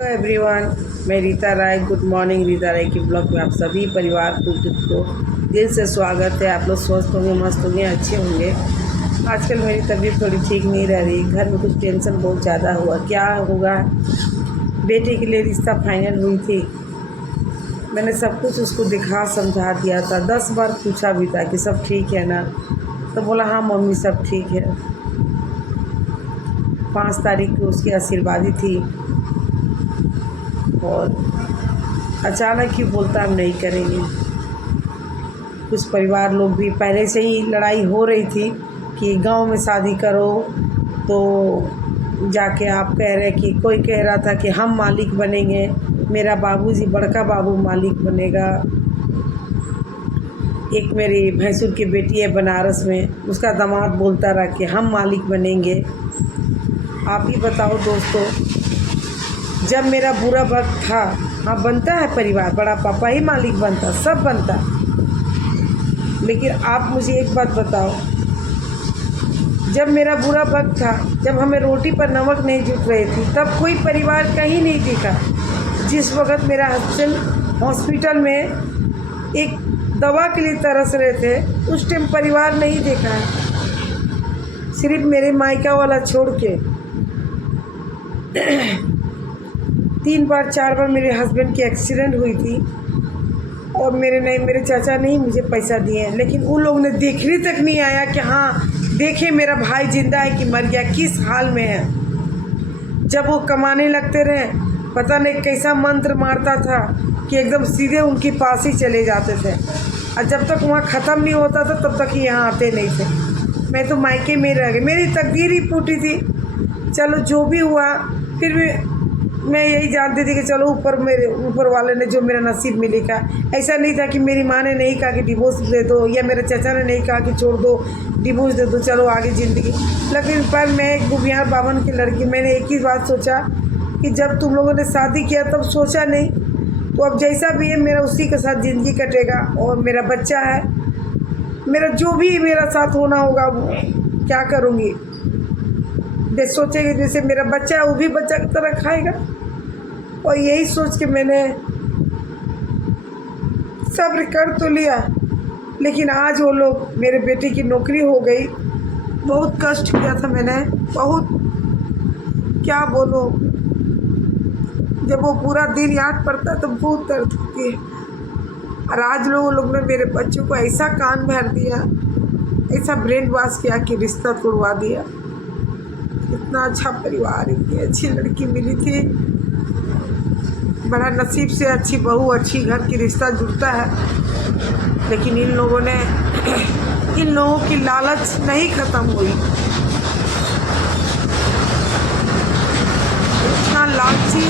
Hello everyone, मैं Rita Rai. Good morning. Rita Rai की blog में आप सभी परिवार को दिल से स्वागत है। आप लोग स्वस्थ होंगे, मस्त होंगे, अच्छे होंगे। आजकल मेरी तबीयत थोड़ी ठीक नहीं रह रही। घर में कुछ टेंशन बहुत ज़्यादा हुआ। क्या होगा, बेटे के लिए रिश्ता फाइनल हुई थी। मैंने सब कुछ उसको दिखा समझा दिया था। 10 बार पूछा भी था कि सब ठीक है ना, तो बोला हाँ मम्मी सब ठीक है। 5 तारीख को उसकी आशीर्वादी थी और अचानक ही बोलता हम नहीं करेंगे। कुछ परिवार लोग भी पहले से ही लड़ाई हो रही थी कि गांव में शादी करो, तो जाके आप कह रहे कि कोई कह रहा था कि हम मालिक बनेंगे, मेरा बाबूजी बड़का बाबू मालिक बनेगा। एक मेरी भैंसुर की बेटी है बनारस में, उसका दामाद बोलता रहा कि हम मालिक बनेंगे। आप ही बताओ दोस्तों, जब मेरा बुरा वक्त था, हाँ बनता है परिवार, बड़ा पापा ही मालिक बनता, सब बनता। लेकिन आप मुझे एक बात बताओ, जब मेरा बुरा वक्त था, जब हमें रोटी पर नमक नहीं जुट रही थी, तब कोई परिवार कहीं नहीं दिखा। जिस वक्त मेरा हस्बैंड हॉस्पिटल में एक दवा के लिए तरस रहे थे, उस टाइम परिवार नहीं देखा है। सिर्फ मेरे मायका वाला छोड़ के 3 बार 4 बार मेरे हस्बैंड की एक्सीडेंट हुई थी और मेरे चाचा नहीं मुझे पैसा दिए हैं। लेकिन उन लोगों ने देखने तक नहीं आया कि हाँ देखे मेरा भाई जिंदा है कि मर गया, किस हाल में है। जब वो कमाने लगते रहे, पता नहीं कैसा मंत्र मारता था कि एकदम सीधे उनके पास ही चले जाते थे, और जब तक वहाँ ख़त्म नहीं होता था तब तक यहाँ आते नहीं थे। मैं तो मायके में रह गई, मेरी तकदीर ही फूटी थी। चलो जो भी हुआ, फिर भी मैं यही जानती थी कि चलो मेरे ऊपर वाले ने जो मेरा नसीब में लिखा। ऐसा नहीं था कि मेरी माँ ने नहीं कहा कि डिवोर्स दे दो, या मेरे चाचा ने नहीं कहा कि छोड़ दो, डिवोर्स दे दो, चलो आगे ज़िंदगी। लेकिन पर मैं एक बुबियार बावन की लड़की, मैंने एक ही बात सोचा कि जब तुम लोगों ने शादी किया तब सोचा नहीं, तो अब जैसा भी है मेरा उसी के साथ ज़िंदगी कटेगा। और मेरा बच्चा है, मेरा जो भी मेरा साथ होना होगा, वो क्या करूँगी। बस सोचेगी जैसे मेरा बच्चा है वो भी बच्चा की तरह खाएगा। और यही सोच के मैंने सब्र कर तो लिया। लेकिन आज वो लोग, मेरे बेटे की नौकरी हो गई, बहुत कष्ट किया था मैंने, बहुत, क्या बोलो। जब वो पूरा दिन याद पड़ता तो बहुत दर्द होती है। और आज वो लोग ने मेरे बच्चों को ऐसा कान भर दिया, ऐसा ब्रेन वॉश किया कि रिश्ता तोड़वा दिया। इतना अच्छा परिवार, इतनी अच्छी लड़की मिली थी, बड़ा नसीब से अच्छी बहू, अच्छी घर की रिश्ता जुड़ता है। लेकिन इन लोगों की लालच नहीं ख़त्म हुई। इतना लालची,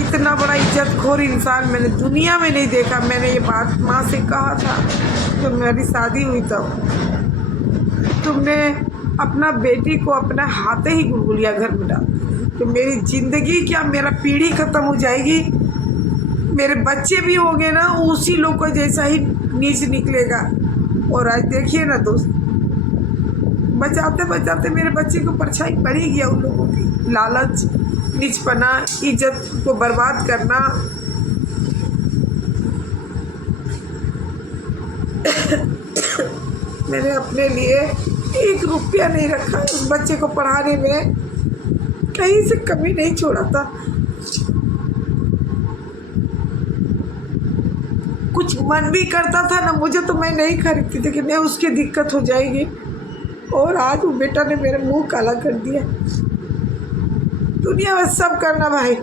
इतना बड़ा इज्जतखोर इंसान मैंने दुनिया में नहीं देखा। मैंने ये बात माँ से कहा था जब मेरी शादी हुई तब, तुमने अपना बेटी को अपना हाथे ही गुलगुलिया घर में डाल, तो मेरी ज़िंदगी क्या, मेरा पीढ़ी ख़त्म हो जाएगी। मेरे बच्चे भी होंगे ना, उसी लोग को जैसा ही नीच निकलेगा। और आज देखिए ना दोस्त, बचाते बचाते मेरे बच्चे को परछाई पड़ ही गया उन लोगों की। लालच, नीचपना, इज्जत को बर्बाद करना। मैंने अपने लिए 1 रुपया नहीं रखा, उस बच्चे को पढ़ाने में कहीं से कमी नहीं छोड़ा था। कुछ मन भी करता था ना मुझे, तो मैं नहीं खरीदती थी कि नहीं उसकी दिक्कत हो जाएगी। और आज वो बेटा ने मेरा मुंह काला कर दिया। दुनिया में सब करना भाई,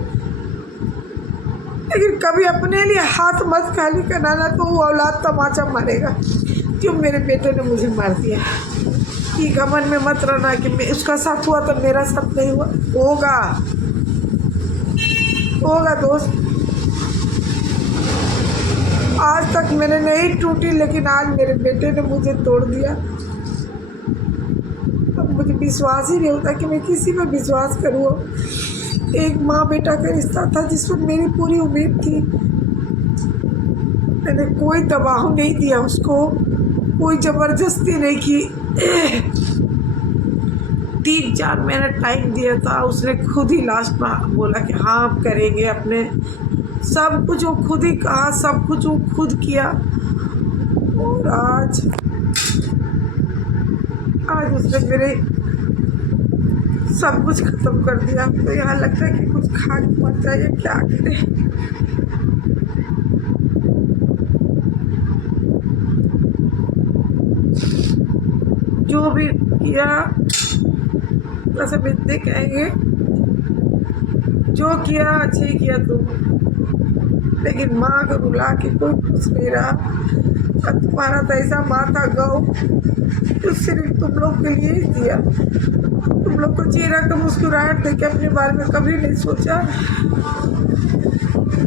लेकिन कभी अपने लिए हाथ मत खाली करना, तो वो औलाद तमाचा मारेगा। क्यों मेरे बेटे ने मुझे मार दिया, कि घमंड में मत रहना कि उसका साथ हुआ तो मेरा साथ नहीं हुआ। होगा दोस्त। आज तक मैंने नहीं टूटी, लेकिन आज मेरे बेटे ने मुझे तोड़ दिया। अब मुझे विश्वास ही नहीं होता कि मैं किसी पर विश्वास करूँ। एक माँ बेटा का रिश्ता था जिस पर मेरी पूरी उम्मीद थी। मैंने कोई दबाव नहीं दिया उसको, कोई ज़बरदस्ती नहीं की। 3-4 महीना टाइम दिया था, उसने खुद ही लास्ट में बोला कि हाँ आप करेंगे। अपने सब कुछ वो खुद ही कहा, सब कुछ वो खुद किया। और आज उसने मेरे सब कुछ ख़त्म कर दिया। तो यहाँ लगता है कि कुछ खा के मर जाए, क्या करें। जो भी किया बस अब इतने कहेंगे, जो किया अच्छे ही किया तुम, लेकिन माँ को रुला के कोई कुछ नहीं रहा। अब तुम्हारा तो ऐसा माथा गौ तो सिर्फ तुम लोग के लिए ही दिया। तुम लोग को चेहरा का मुस्कुराहट देके अपने बारे में कभी नहीं सोचा,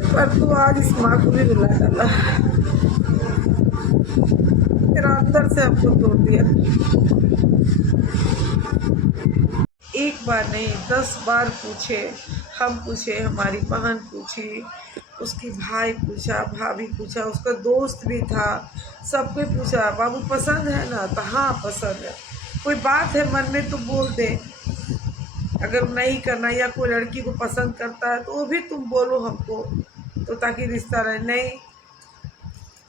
पर तू आज इस माँ को भी रुला डाला। मेरा अंदर से हमको तोड़ दिया। एक बार नहीं 10 बार पूछे, हम पूछे, हमारी बहन पूछी, उसकी भाई पूछा, भाभी पूछा, उसका दोस्त भी था, सबको पूछा बाबू पसंद है ना, तो हाँ पसंद है। कोई बात है मन में तो बोल दे, अगर नहीं करना या कोई लड़की को पसंद करता है तो वो भी तुम बोलो हमको, तो ताकि रिश्ता रहे। नहीं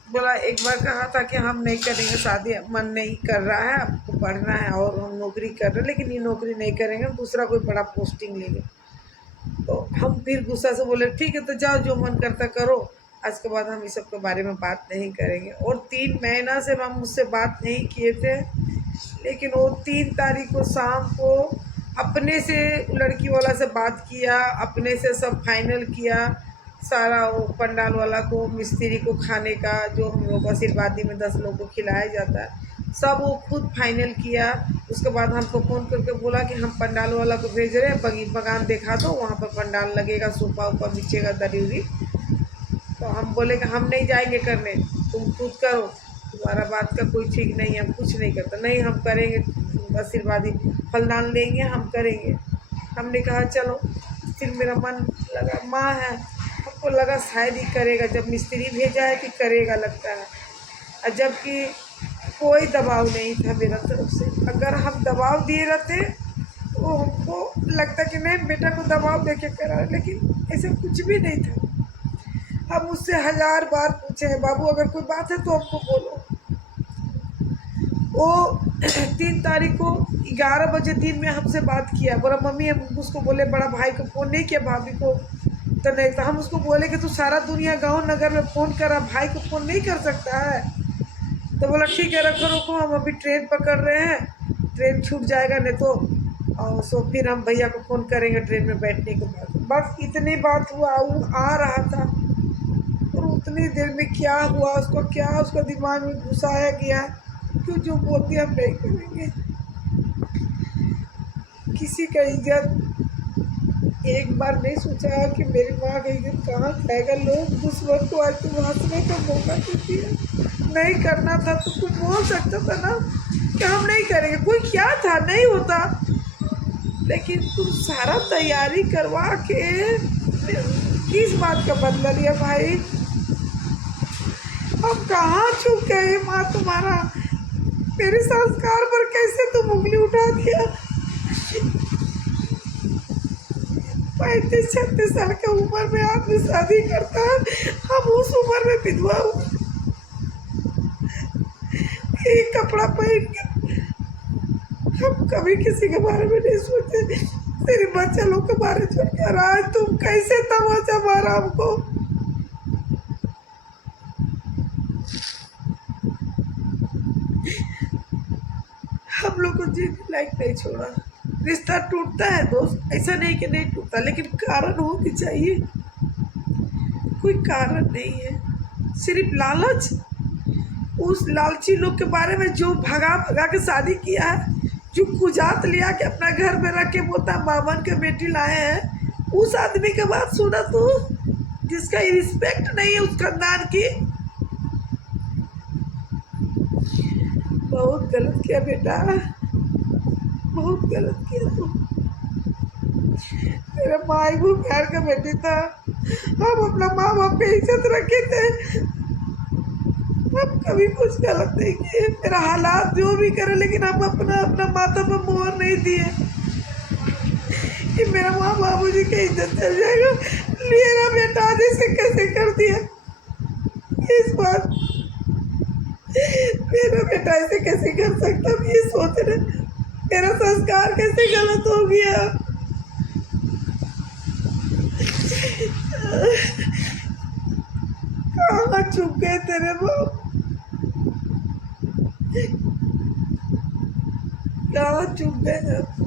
बोला, एक बार कहा था कि हम नहीं करेंगे शादी, मन नहीं कर रहा है, आपको पढ़ना है और हम नौकरी कर रहे हैं, लेकिन ये नौकरी नहीं करेंगे, हम दूसरा कोई बड़ा पोस्टिंग लेंगे। तो हम फिर गुस्सा से बोले ठीक है तो जाओ, जो मन करता करो, आज के बाद हम इस सब के बारे में बात नहीं करेंगे। और 3 महीना से हम मुझसे बात नहीं किए थे, लेकिन वो 3 तारीख को शाम को अपने से लड़की वाला से बात किया, अपने से सब फाइनल किया सारा। वो पंडाल वाला को, मिस्त्री को खाने का, जो हम लोग आशीर्वादी में 10 लोग को खिलाया जाता है, सब वो खुद फाइनल किया। उसके बाद हमको फ़ोन करके बोला कि हम पंडाल वाला को भेज रहे हैं, बगान दिखा दो, वहाँ पर पंडाल लगेगा, सोफा ऊपर बिछेगा, दरी उरी। तो हम बोले कि हम नहीं जाएंगे करने, तुम खुद करो, तुम्हारा बात का कोई ठीक नहीं है, हम कुछ नहीं करते। नहीं हम करेंगे, आशीर्वादी फलदान लेंगे, हम करेंगे। हमने कहा चलो। फिर मेरा मन लगा, माँ है, हमको लगा शायद ही करेगा, जब मिस्त्री भेजा है कि करेगा लगता है। और जबकि कोई दबाव नहीं था मेरा तरफ से। अगर हम दबाव दिए रहते तो हमको लगता कि नहीं बेटा को दबाव दे के करा, लेकिन ऐसा कुछ भी नहीं था। हम उससे 1000 बार पूछे हैं बाबू अगर कोई बात है तो हमको बोलो। वो 3 तारीख को 11 बजे दिन में हमसे बात किया, बोला मम्मी, हम उसको बोले बड़ा भाई को फ़ोन नहीं किया, भाभी को तो नहीं, तो हम उसको बोले कि तू सारा दुनिया गांव नगर में फ़ोन करा, भाई को फ़ोन नहीं कर सकता है। तो बोला ठीक है रखो रुको, हम अभी ट्रेन पकड़ रहे हैं, ट्रेन छूट जाएगा नहीं तो, और सो फिर हम भैया को फ़ोन करेंगे ट्रेन में बैठने के बाद। बस इतनी बात हुआ। वो आ रहा था और उतनी देर में क्या हुआ, उसको क्या उसको दिमाग में घुसाया गया क्यों जो बोलते हम नहीं करेंगे। किसी का इज्जत एक बार नहीं सोचा कि मेरी माँ का इज्जत कहाँ जाएगा। लोग दुश्मन को आज तुम हंसने का मौका देती है। नहीं करना था तो कुछ बोल सकता था ना कि हम नहीं करेंगे, कोई क्या था, नहीं होता। लेकिन तुम सारा तैयारी करवा के किस बात का बदला लिया भाई। हम कहाँ चुप गए माँ तुम्हारा, मेरे संस्कार पर कैसे तुम उंगली उठा दिया। 35-36 साल की उम्र में आदमी शादी करता है, हम उस उम्र में विधवा हूँ। एक कपड़ा पहन के हम कभी किसी के बारे में नहीं सोचे, तेरे बच्चे लोग के बारे में छोड़ कर आज तुम कैसे तमाचा मारा हमको। हम लोग को जीने लायक नहीं छोड़ा। रिश्ता टूटता है दोस्त, ऐसा नहीं कि नहीं टूटता, लेकिन कारण होनी चाहिए। कोई कारण नहीं है, सिर्फ लालच। उस लालची लोग के बारे में जो भगा भगा के शादी किया है, जो कुजात लिया के अपना घर में रख के बोलता मामन के बेटी लाए हैं, उस आदमी के बात सुना तो, जिसका रिस्पेक्ट नहीं है उस खानदान की। बहुत गलत किया बेटा, बहुत गलत किया तुम। मेरा माई वो प्यार का बेटी था, हम अपना माँ बाप पे इज्जत रखे थे, हम कभी कुछ गलत नहीं किए। मेरा हालात जो भी करे, लेकिन हम अपना माथा पर मोहर नहीं दिए। कि मेरा माँ बाबूजी की इज्जत चल जाएगा। मेरा बेटा आज ऐसे कैसे कर दिया, इस बात मेरा बेटा ऐसे कैसे कर सकता, हम ये सोच रहे, मेरा संस्कार कैसे गलत हो गया। कहाँ चुप गए तेरे बाप, कहाँ चुप गए।